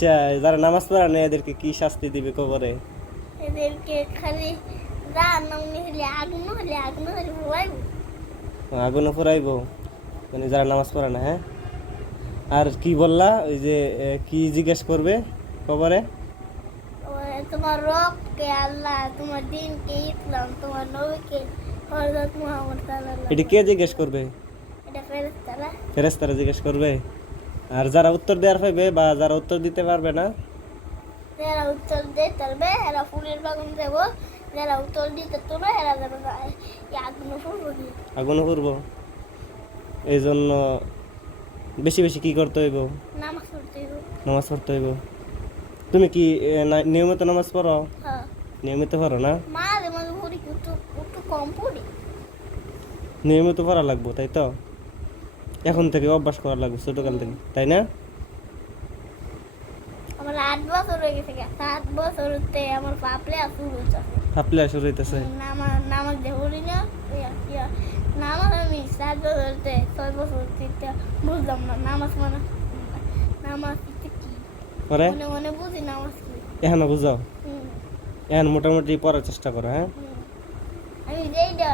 আচ্ছা, যারা নামাজ পড়ে না এদেরকে কি শাস্তি দিবে কবরে? এদেরকে খালি জাহান্নাম হলে আগুন হলে ভয়। আগুনে পোড়াইবো, মানে যারা নামাজ পড়ে না। হ্যাঁ, আর কি বললা ওই যে কি জিজ্ঞেস করবে কবরে? তোমার রবকে আল্লাহ, তোমার দিনকে ইসলাম, তোমার নবীকে হযরত মুহাম্মদ সাল্লাল্লাহু এটা কে জিজ্ঞেস করবে? এটা ফেরেশতারা। ফেরেশতারা জিজ্ঞেস করবে। আর যারা উত্তর দেওয়ার পাইবে বা যারা উত্তর দিতে পারবে না, যারা উত্তর দিতে পারবে এরা ফুলের বাগান যাব, যারা উত্তর দিতে পারবে এরা যাবে আগুন ফুলবে। আগুনে পড়বো। এই জন্য বেশি বেশি কি করতে হইব? নামাজ পড়তে হবে। নামাজ পড়তে হইব। তুমি কি নিয়মিত নামাজ পড়ো? হ্যাঁ, নিয়মিত পড়ো না? মাঝে মাঝে পড়ি, একটু একটু কম পড়ি। নিয়মিত পড়া লাগবো, তাই তো? এখন থেকে অভ্যাস করা লাগবে ছোটকাল থেকে, তাই না? আমার 8 বছর হয়ে গেছে, 7 বছর হতে আমার পাপলে শুরু হচ্ছে। হাপলে শুরু হইতেছে। নামাজ যে পড়ি না, নামাজ আমি 7 বছর হতে 6 বছর হতে বুঝলাম না নামাজ মানে নামাজ কি। পরে মনে মনে বুঝি নামাজ কি। এখন বুঝাও, হুম, এখন মোটামুটি পড়ার চেষ্টা করো। হ্যাঁ, হুম। আমি যেইটা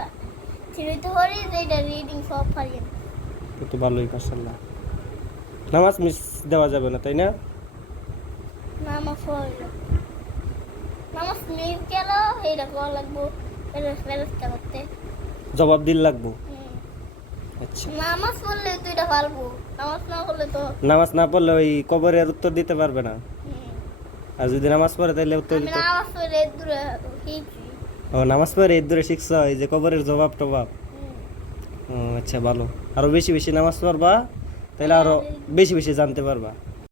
থিরিতে পড়ি, যেইটা রিডিং সব পারি না। তো ভালোই মাশাআল্লাহ। নামাজ মিস দেওয়া যাবে না, তাই না? নামাজ পড়ি না। নামাজ মিস গেল এইটা করা লাগবো, ফেরস্তা করতে। জবাব দিল লাগবো। হুম। আচ্ছা, নামাজ পড়লে তো এটা পারবো, নামাজ না পড়লে তো নামাজ না পড়লে ওই কবরের উত্তর দিতে পারবে না। হুম। আর যদি নামাজ পড়ে তাহলে উত্তর আমি দিতে। নামাজ পড়লে দূরে শিখছি। ও, নামাজ পড়ে এর দূরে শিখছ এই যে কবরের জবাব টবাব। হুম। ও আচ্ছা, ভালো। আরো বেশি বেশি নামাজ পড়বা, তাহলে আরো বেশি বেশি জানতে পারবা।